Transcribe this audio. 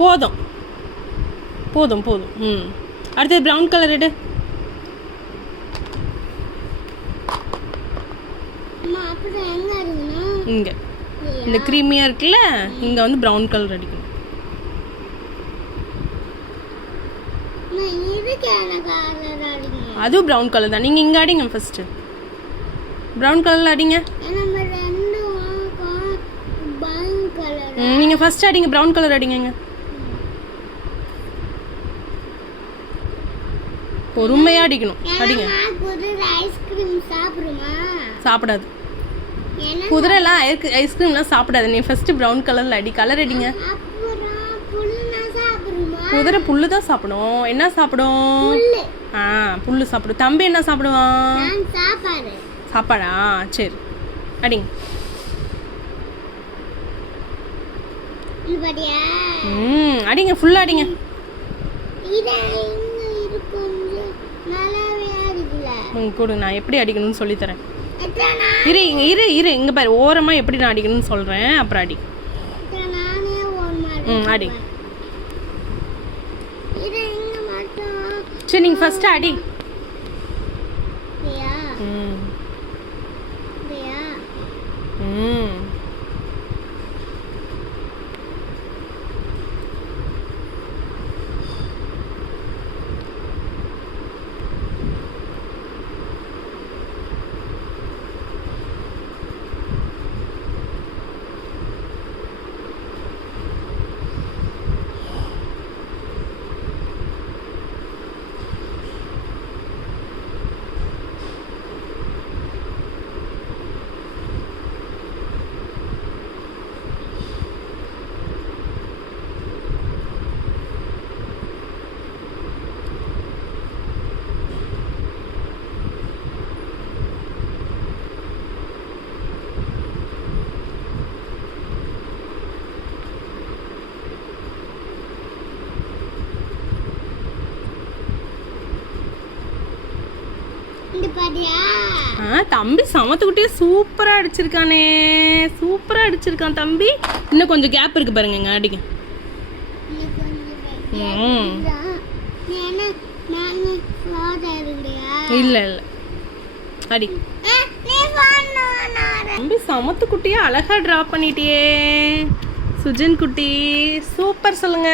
போதும் போதும் போதும். அடுத்தது ப்ரௌன் கலர் எடு. இங்கே இந்த க்ரீமியாக இருக்குல்ல, இங்கே வந்து ப்ரௌன் கலர் அடிக்கணும். அதுவும் ப்ரௌன் கலர் தான். நீங்கள் இங்கே அடிங்க ஃபஸ்ட்டு. ப்ரௌன் கலரில் அடிங்க. நீங்கள் ஃபஸ்ட்டு அடிங்க, ப்ரௌன் கலர் அடிங்க. பொறுமையாக அடிக்கணும். அடிங்க. சாப்பிடாது. குதிரைலாம் ஐஸ்கிரீம்லாம் சாப்பிடாது. நீ ஃபஸ்ட்டு ப்ரௌன் கலரில் அடி. கலர் அடிங்க. குதிரை புல்லு தான் சாப்பிடும். என்ன சாப்பிடும்? புல்லு சாப்பிடும். தம்பி என்ன சாப்பிடுவான்? சாப்பாடா? சரி அடிங்க. அடிங்க, ஃபுல்லாக அடிங்க. கொடு, நான் எப்படி அடிக்கணும்னு சொல்லித்தரேன். இரு இங்கே பாரு, ஓரமாக எப்படி நான் அடிக்கணும்னு சொல்கிறேன், அப்புறம் அடி. அடி. சரி நீங்கள் ஃபஸ்ட்டு அடி. தம்பி சமத்துக்கிட்டே சூப்பரா அடிச்சிருக்கானே. சூப்பரா அடிச்சிருக்கான் தம்பி. இன்னும் கொஞ்சம் கேப் இருக்கு பாருங்க, அடிங்க. இல்ல இல்ல அடி. தம்பி சமத்துக்குட்டியே அழகா டிரா பண்ணிட்டியே சுஜன் குட்டி. சூப்பர் சொல்லுங்க.